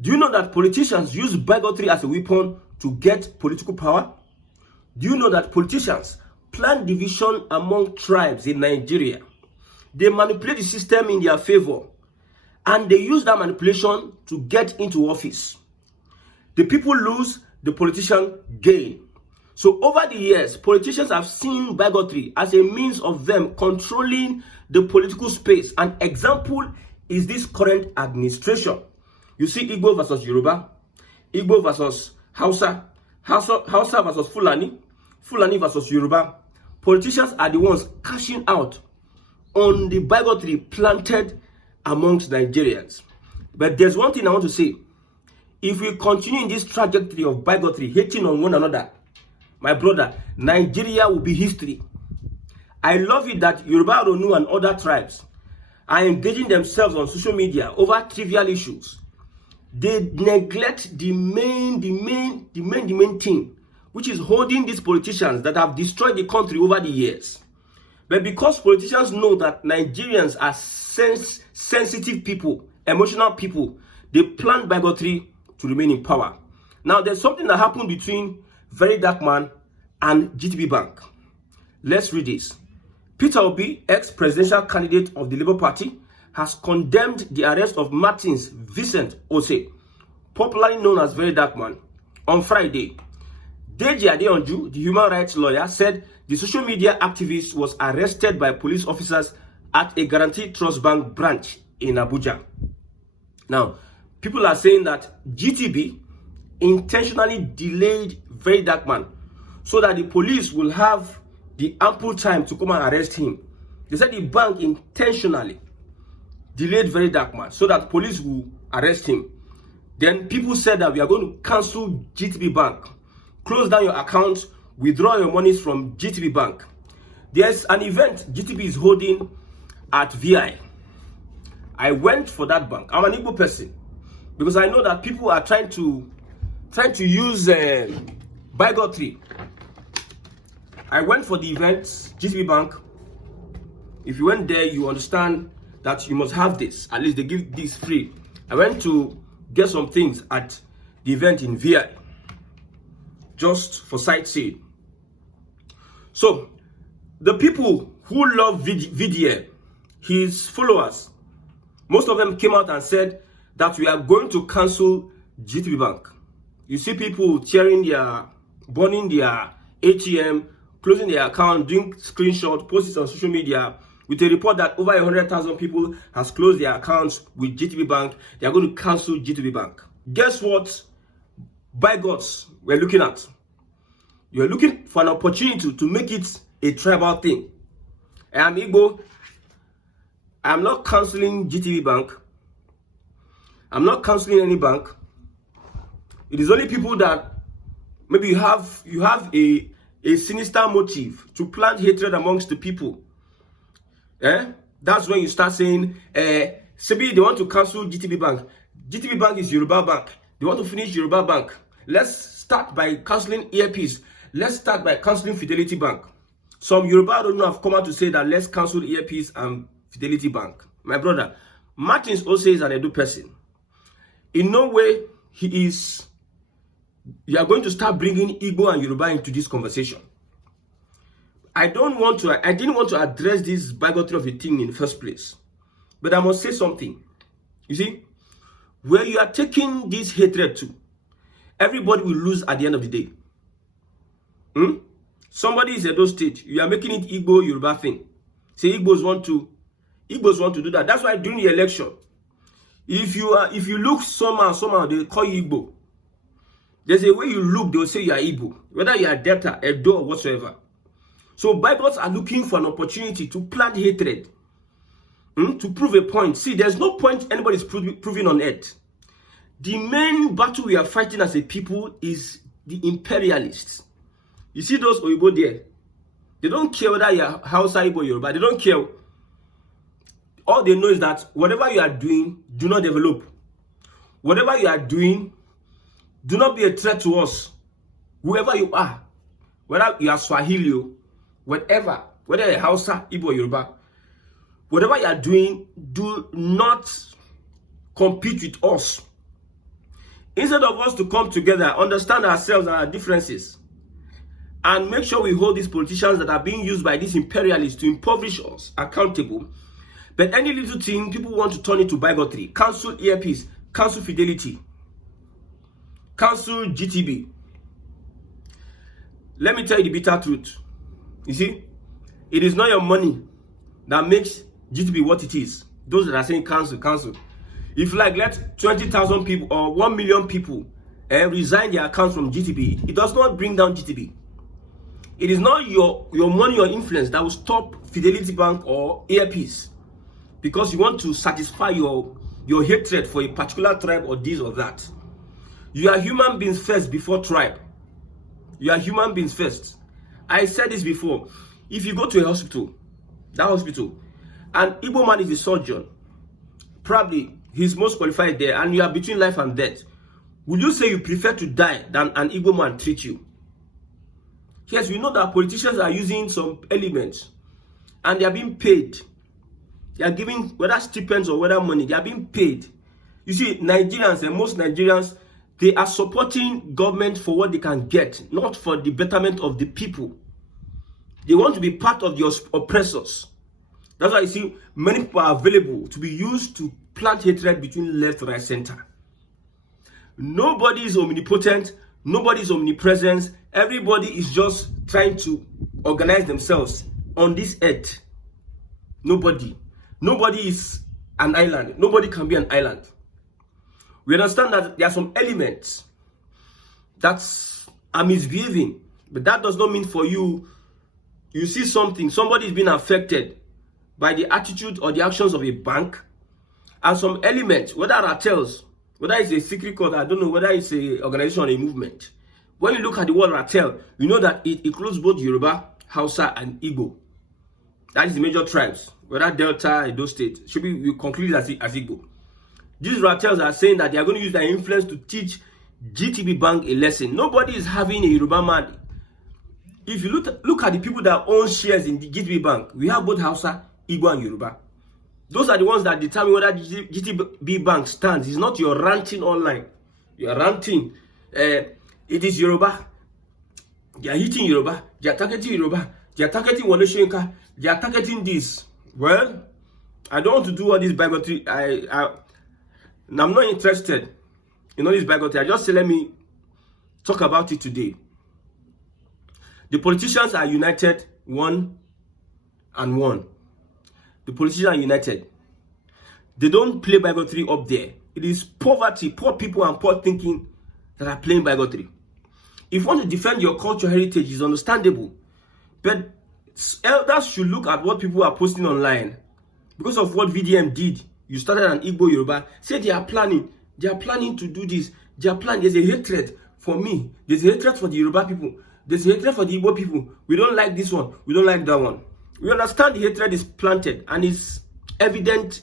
Do you know that politicians use bigotry as a weapon to get political power? Do you know that politicians plan division among tribes in Nigeria? They manipulate the system in their favor, and they use that manipulation to get into office. The people lose, the politician gain. So over the years, politicians have seen bigotry as a means of them controlling the political space. An example is this current administration. You see Igbo versus Yoruba, Igbo versus Hausa, Hausa versus Fulani, Fulani versus Yoruba. Politicians are the ones cashing out on the bigotry planted amongst Nigerians. But there's one thing I want to say. If we continue in this trajectory of bigotry, hating on one another, my brother, Nigeria will be history. I love it that Yoruba, Ronu, and other tribes are engaging themselves on social media over trivial issues. They neglect the main thing, which is holding these politicians that have destroyed the country over the years. But because politicians know that Nigerians are sensitive people, emotional people, they plan bigotry to remain in power. Now, there's something that happened between Very Dark Man and GTB Bank. Let's read this. Peter Obi, ex-presidential candidate of the Labour Party, has condemned the arrest of Martins Vincent Ose, popularly known as Very Dark Man, on Friday. Deji Adeyanju, the human rights lawyer, said the social media activist was arrested by police officers at a Guaranty Trust Bank branch in Abuja. Now, people are saying that GTB intentionally delayed Very Dark Man so that the police will have the ample time to come and arrest him. They said the bank intentionally delayed Very Dark Man so that police will arrest him. Then people said that we are going to cancel GTB Bank, close down your account, withdraw your monies from GTB Bank. There's an event GTB is holding at VI. I went for that bank. I'm an Igbo person because I know that people are trying to use bigotry. I went for the event, GTB Bank. If you went there, you understand that you must have this. At least they give this free. I went to get some things at the event in VI, just for sightseeing. So, the people who love VDM, his followers, most of them came out and said that we are going to cancel GTB Bank. You see people burning their ATM, closing their account, doing screenshots, posts on social media, with a report that over 100,000 people has closed their accounts with GTB Bank. They are going to cancel GTB Bank. Guess what? By God's, we're looking at. You're looking for an opportunity to make it a tribal thing. I am Igbo. I am not canceling GTB Bank. I'm not canceling any bank. It is only people that maybe you have a sinister motive to plant hatred amongst the people. That's when you start saying, Sebi, they want to cancel GTB Bank. GTB Bank is Yoruba Bank. They want to finish Yoruba Bank. Let's start by cancelling Earpiece. Let's start by cancelling Fidelity Bank. Some Yoruba don't know have come out to say that let's cancel Earpiece and Fidelity Bank. My brother, Martins Ose is an Edu person. In no way you are going to start bringing Igbo and Yoruba into this conversation. I didn't want to address this bigotry of a thing in the first place. But I must say something. You see, where you are taking this hatred to, everybody will lose at the end of the day. Somebody is Edo State. You are making it Igbo Yoruba thing. Say Igbos want to do that. That's why during the election, if you look somehow they call you Igbo. There's a way you look, they'll say you are Igbo, whether you are Delta, Edo, or whatsoever. So bigots are looking for an opportunity to plant hatred, to prove a point. See, there's no point anybody's proving on earth. The main battle we are fighting as a people is the imperialists. You see those Oyibo there? They don't care whether you're Hausa, Igbo, Yoruba. They don't care. All they know is that whatever you are doing, do not develop. Whatever you are doing, do not be a threat to us. Whoever you are, whether you are Swahili, whatever, whether you're Hausa, Igbo, Yoruba, whatever you are doing, do not compete with us. Instead of us to come together, understand ourselves and our differences, and make sure we hold these politicians that are being used by these imperialists to impoverish us accountable. But any little thing, people want to turn it to bigotry. Cancel earpiece, cancel fidelity, cancel GTB. Let me tell you the bitter truth. You see, it is not your money that makes GTB what it is. Those that are saying cancel, cancel. If like let 20,000 people or 1 million people resign their accounts from GTB, it does not bring down GTB. It is not your money or influence that will stop Fidelity Bank or Earpiece because you want to satisfy your hatred for a particular tribe or this or that. You are human beings first before tribe. You are human beings first. I said this before. If you go to a hospital, that hospital, an Igbo man is a surgeon, probably he's most qualified there, and you are between life and death, would you say you prefer to die than an Igbo man treat you? Yes, we know that politicians are using some elements and they are being paid. They are giving whether stipends or whether money, they are being paid. You see, Nigerians and most Nigerians, they are supporting government for what they can get, not for the betterment of the people. They want to be part of the oppressors. That's why you see many people are available to be used to plant hatred between left, right, center. Nobody is omnipotent. Nobody is omnipresent. Everybody is just trying to organize themselves on this earth. Nobody is an island. Nobody can be an island. We understand that there are some elements that are misbehaving, but that does not mean for you see something, somebody is being affected by the attitude or the actions of a bank, and some elements, whether cartels, whether it's a secret code, I don't know, whether it's a organization or a movement. When you look at the word cartel, you know that it includes both Yoruba, Hausa, and Igbo. That is the major tribes, whether Delta, Edo State, should be we conclude as Igbo. These cartels are saying that they are going to use their influence to teach GTB Bank a lesson. Nobody is having a Yoruba man. If you look at the people that own shares in the GTB Bank, we have both Hausa, Igbo, and Yoruba. Those are the ones that determine whether the GTB Bank stands. It's not your ranting online. You are ranting. It is Yoruba. They are hitting Yoruba. They are targeting Yoruba. They are targeting Wole Soyinka. They are targeting this. Well, I don't want to do all this bigotry. I'm not interested in all this bigotry. I just say let me talk about it today. The politicians are united, one and one. The politicians are united. They don't play bigotry up there. It is poverty, poor people and poor thinking that are playing bigotry. If you want to defend your cultural heritage, it's understandable. But elders should look at what people are posting online. Because of what VDM did, you started an Igbo Yoruba. Say they are planning to do this. They are planning. There's a hatred for me. There's a hatred for the Yoruba people. There's a hatred for the Igbo people. We don't like this one. We don't like that one. We understand the hatred is planted and it's evident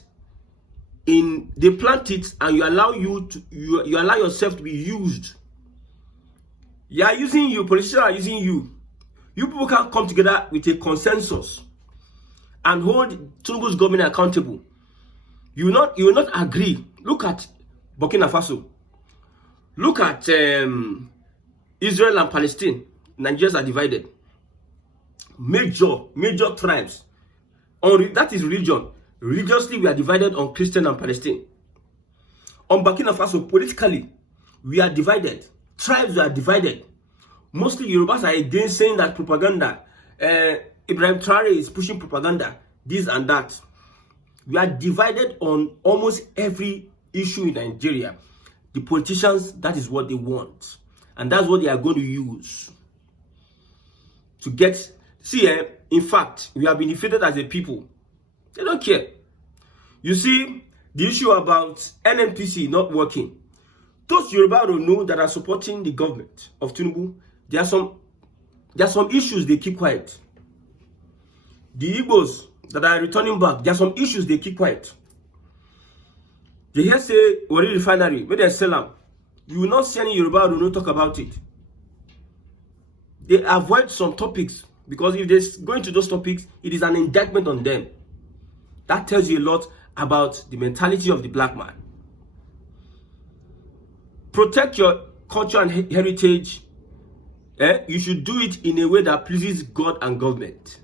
in they plant it, and you allow you allow yourself to be used. They are using you, politicians are using you. You people can't come together with a consensus and hold Tinubu's government accountable. You will not agree. Look at Burkina Faso. Look at Israel and Palestine. Nigerians are divided. Major tribes. That is religion. Religiously, we are divided on Christian and Palestine. On Burkina Faso, politically, we are divided. Tribes are divided. Mostly Yorubas are against saying that propaganda. Ibrahim Traore is pushing propaganda, this and that. We are divided on almost every issue in Nigeria. The politicians, that is what they want. And that's what they are going to use to get. See, in fact, we have been defeated as a people. They don't care. You see, the issue about NNPC not working. Those Yoruba don't know that are supporting the government of Tinubu, there are some issues they keep quiet. The Igbos that are returning back, there are some issues they keep quiet. They hear say, Wari refinery, where they sell them. You will not see any Yoruba who don't talk about it. They avoid some topics because if they go into those topics, it is an indictment on them. That tells you a lot about the mentality of the black man. protect your culture and heritage, you should do it in a way that pleases God and government.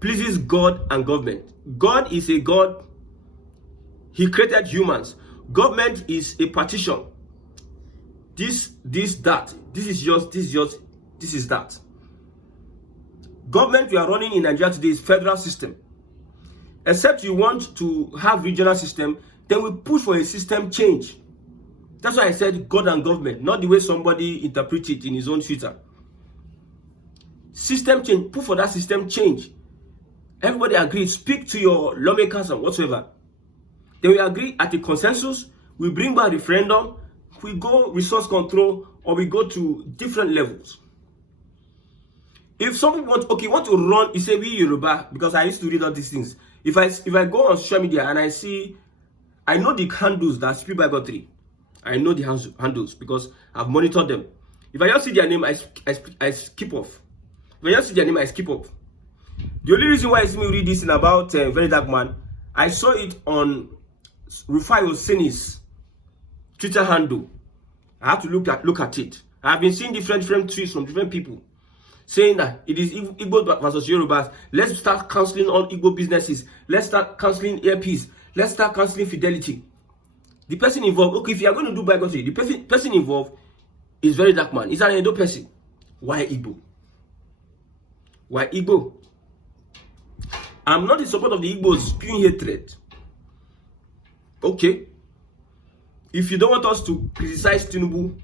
Pleases God and government. God is a God. He created humans. Government is a partition. This, that. This is yours, this is yours, this is that. Government we are running in Nigeria today is federal system. Except you want to have regional system, then we push for a system change. That's why I said God and government, not the way somebody interprets it in his own Twitter. System change, push for that system change. Everybody agrees, speak to your lawmakers and whatsoever. Then we agree at a consensus, we bring back referendum, we go resource control, or we go to different levels. If someone want to run, you say we Yoruba, because I used to read all these things. If I go on social media and I know the handles that speak Bible 3. I know the handles because I've monitored them. If I just see their name, I skip off. If I just see their name, I skip off. The only reason why I see me read this thing about Very Dark Man, I saw it on Rufai Oseni's Twitter handle. I have to look at it. I've been seeing different tweets from different people saying that it is Igbos versus Yorubas. Let's start cancelling all Igbo businesses. Let's start cancelling earpiece. Let's start cancelling Fidelity. The person involved, okay, if you are going to do bigotry, the person involved is Very Dark Man. He's an Edo person. Why Igbo? Why Igbo? I'm not in support of the Igbos spewing hatred. Okay. If you don't want us to criticize Tinubu,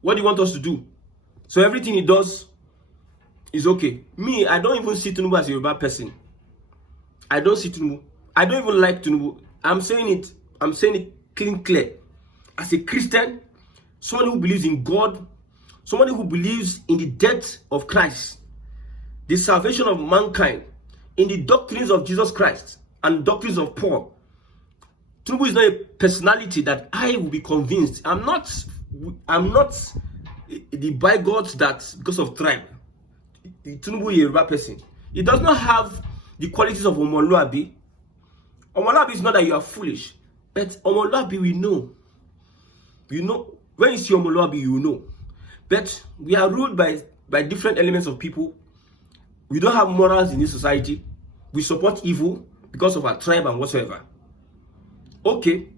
what do you want us to do? So everything he does is okay. Me, I don't even see Tinubu as a Yoruba person. I don't see Tinubu. I don't even like Tinubu. I'm saying it clear. As a Christian, someone who believes in God, someone who believes in the death of Christ, the salvation of mankind, in the doctrines of Jesus Christ and doctrines of Paul. Tinubu is not a personality that I will be convinced. I'm not the bigots that because of tribe. Tinubu is a Yoruba person. He does not have the qualities of Omoluabi. Omoluabi is not that you are foolish, but Omoluabi we know. You know, when you see Omoluabi, you know. But we are ruled by different elements of people. We don't have morals in this society. We support evil because of our tribe and whatsoever. Okay.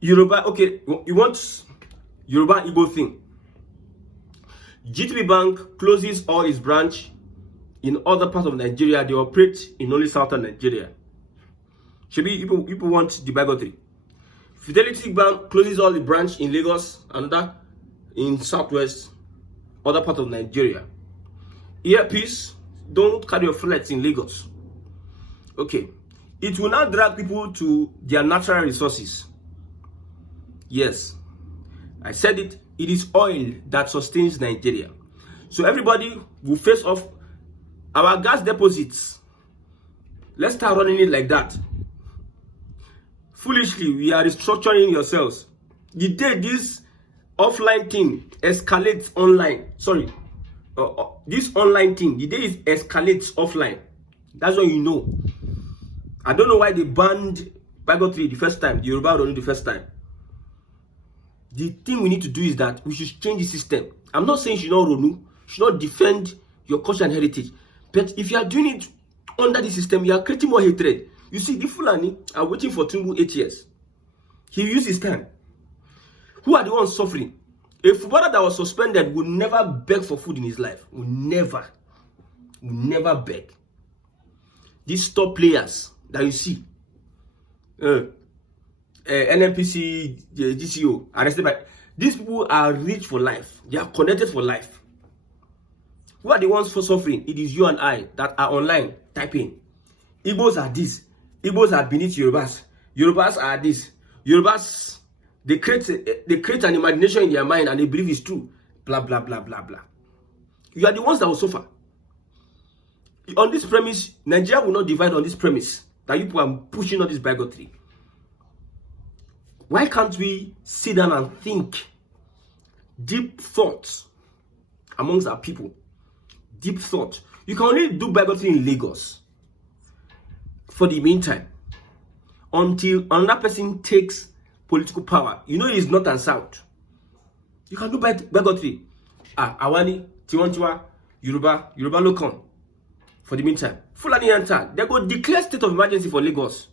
Yoruba, okay, you want Yoruba Igbo thing. GTB Bank closes all its branch in other parts of Nigeria. They operate in only southern Nigeria. Should be people want the bigotry. Fidelity Bank closes all the branch in Lagos and that in southwest, other part of Nigeria. Earpiece, don't carry your flights in Lagos. Okay. It will now drag people to their natural resources. Yes. I said it. It is oil that sustains Nigeria. So everybody will face off our gas deposits. Let's start running it like that. Foolishly, we are restructuring yourselves. The day this offline thing escalates online, this online thing, the day it escalates offline, that's when you know. I don't know why they banned bigotry the first time, the Yoruba only the first time. The thing we need to do is that we should change the system. I'm not saying you should not ronu, you should not defend your culture and heritage. But if you are doing it under the system, you are creating more hatred. You see, the Fulani are waiting for Tinubu 8 years. He used his time. Who are the ones suffering? A footballer that was suspended will never beg for food in his life. Will never beg. These top players that you see, NNPC, GCO, arrested by, these people are rich for life. They are connected for life. Who are the ones for suffering? It is you and I that are online typing. Igbos are this. Igbos are beneath Yorubas. Yorubas are this. Yorubas, they create an imagination in their mind and they believe it's true. Blah, blah, blah, blah, blah. You are the ones that will suffer. On this premise, Nigeria will not divide on this premise that you people are pushing on this bigotry. Why can't we sit down and think deep thoughts amongst our people? Deep thought. You can only do bigotry in Lagos for the meantime until another person takes political power, you know it is north and south. You can do bigotry. Awani, Tiwantiwa, Yoruba Lokon. For the meantime, Fulani enter. They go declare state of emergency for Lagos.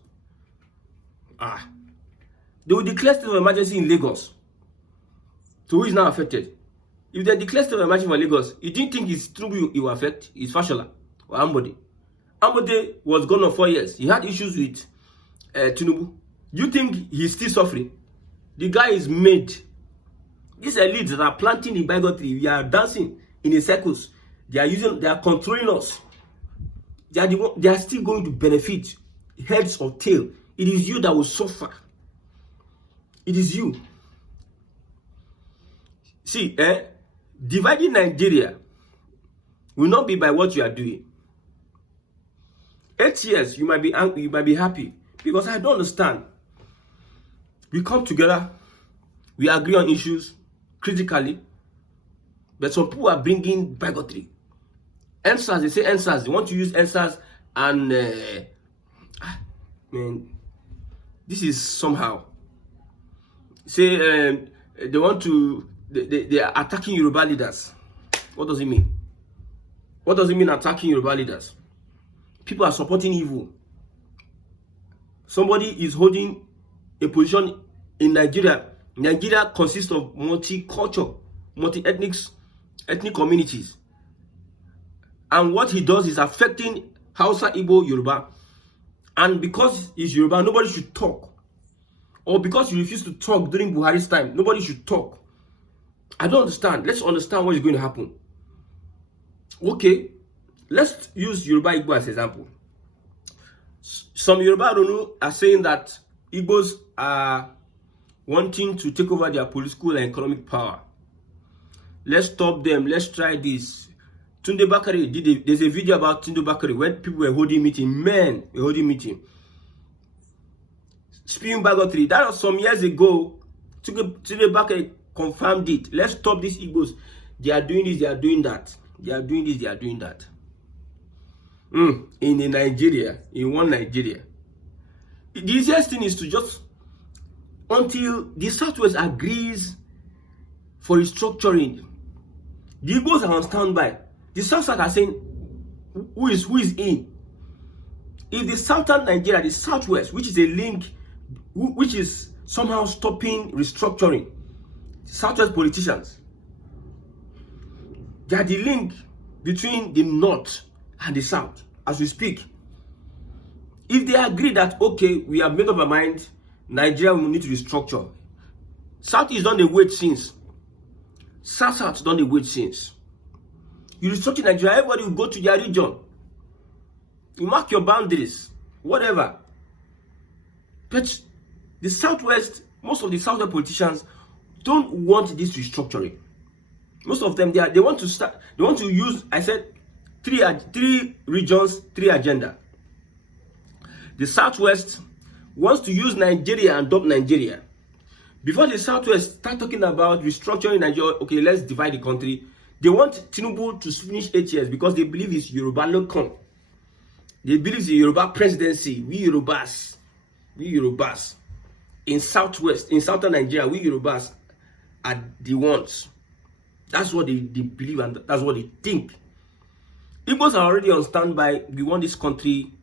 They will declare state of emergency in Lagos. So who is now affected? If they declare state of emergency for Lagos, you didn't think it's Tinubu it will affect? It's Fashola or Ambode. Ambode was gone for 4 years. He had issues with Tinubu. You think he's still suffering? The guy is made. These elites that are planting the bigotry, we are dancing in the circles. They are controlling us. They are still going to benefit, heads or tail. It is you that will suffer. It is you. See, dividing Nigeria will not be by what you are doing. 8 years, you might be angry, you might be happy, because I don't understand. We come together, we agree on issues critically, but some people are bringing bigotry. Answers, they say answers. They want to use answers, and man, this is somehow. Say they want to. They are attacking Yoruba leaders. What does it mean? What does it mean attacking Yoruba leaders? People are supporting evil. Somebody is holding a position in Nigeria. Nigeria consists of multi-cultural, multi-ethnic communities. And what he does is affecting Hausa, Igbo, Yoruba. And because he's Yoruba, nobody should talk. Or because you refuse to talk during Buhari's time, nobody should talk. I don't understand. Let's understand what is going to happen. Okay, let's use Yoruba Igbo as an example. Some Yoruba, I don't know, are saying that Igbos are wanting to take over their political and economic power. Let's stop them. Let's try this. Tunde Bakare there's a video about Tunde Bakare when people were holding meeting. Men were holding meeting. Spewing bigotry. That was some years ago. Tunde Bakare confirmed it. Let's stop these Igbos. They are doing this, they are doing that. They are doing this, they are doing that. In a Nigeria, in one Nigeria. The easiest thing is to just, until the Southwest agrees for restructuring, the Igbos are on standby. The South-South are saying, who is in? If the Southern Nigeria, the Southwest, which is a link, which is somehow stopping restructuring, Southwest politicians, they are the link between the North and the South as we speak. If they agree that, okay, we have made up our mind, Nigeria will need to restructure. South is done the wait since. South done the wait since. You restructure Nigeria, everybody will go to their region. You mark your boundaries, whatever. But the Southwest, most of the Southern politicians don't want this restructuring. Most of them, they want to start. They want to use. I said, three regions, 3 agenda. The Southwest wants to use Nigeria and adopt Nigeria. Before the Southwest start talking about restructuring Nigeria, okay, let's divide the country. They want Tinubu to finish 8 years because they believe it's Yoruba Lokon. They believe it's the Yoruba presidency. We Yorubas in Southwest, in Southern Nigeria, we Yorubas are the ones. That's what they believe and that's what they think. Igbos are already on standby. We want this country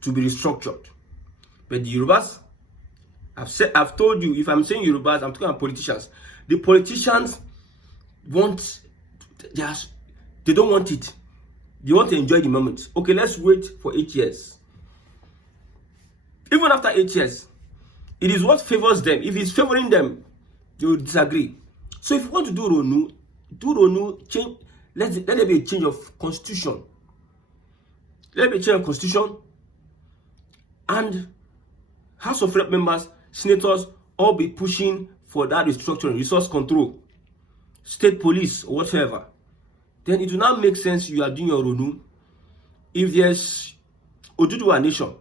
to be restructured. But the Yorubas, I've told you, if I'm saying Yorubas, I'm talking about politicians. The politicians want, they don't want it. They want to enjoy the moment. Okay, let's wait for 8 years. Even after 8 years, it is what favors them. If it's favoring them, they will disagree. So if you want to do Ronu, change. Let there be a change of constitution. Let there be a change of constitution. And House of Rep members, senators, all be pushing for that restructuring, resource control, state police, or whatever. Then it will not make sense you are doing your Ronu. If there's Oduduwa nation,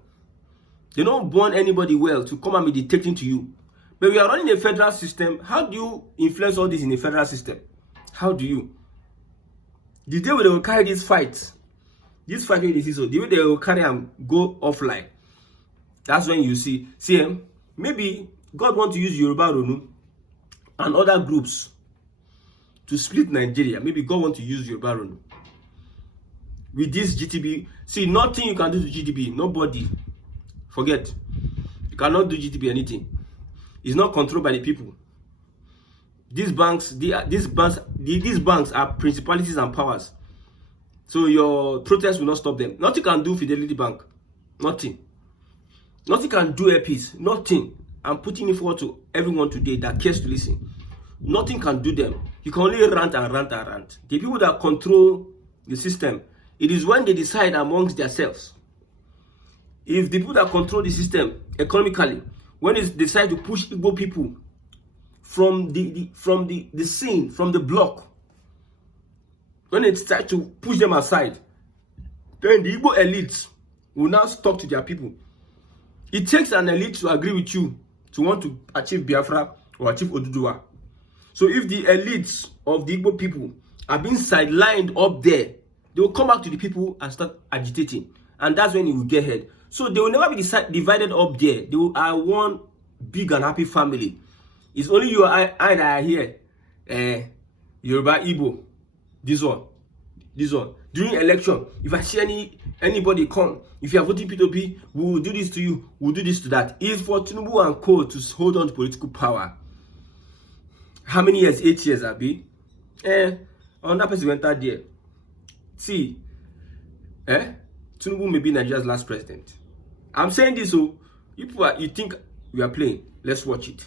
they don't born anybody well to come and be dictating to you. But we are running a federal system. How do you influence all this in a federal system? How do you? The day when they will carry this fight the way they will carry and go offline, that's when you see maybe God wants to use Yoruba Ronu and other groups to split Nigeria. Maybe God wants to use Yoruba Ronu with this GTB. See, nothing you can do to GTB. Nobody. Forget. You cannot do GTB anything. It's not controlled by the people. These banks are principalities and powers. So your protest will not stop them. Nothing can do Fidelity Bank. Nothing. Nothing can do APs. Nothing. I'm putting it forward to everyone today that cares to listen. Nothing can do them. You can only rant and rant and rant. The people that control the system, it is when they decide amongst themselves. If the people that control the system economically, when they decide to push Igbo people from the scene, from the block, when they decide to push them aside, then the Igbo elites will now talk to their people. It takes an elite to agree with you to want to achieve Biafra or achieve Oduduwa. So if the elites of the Igbo people are being sidelined up there, they will come back to the people and start agitating. And that's when it will get ahead. So they will never be divided up there. They are one big and happy family. It's only you and I that are here. Yoruba, Igbo. This one. During election, if I see anybody come, if you are voting P2P, we will do this to you, we will do this to that. It's for Tinubu and Co to hold on to political power. How many years? 8 years, Abi. Another person went out there. See, Tinubu may be Nigeria's last president. I'm saying this so you think we are playing. Let's watch it.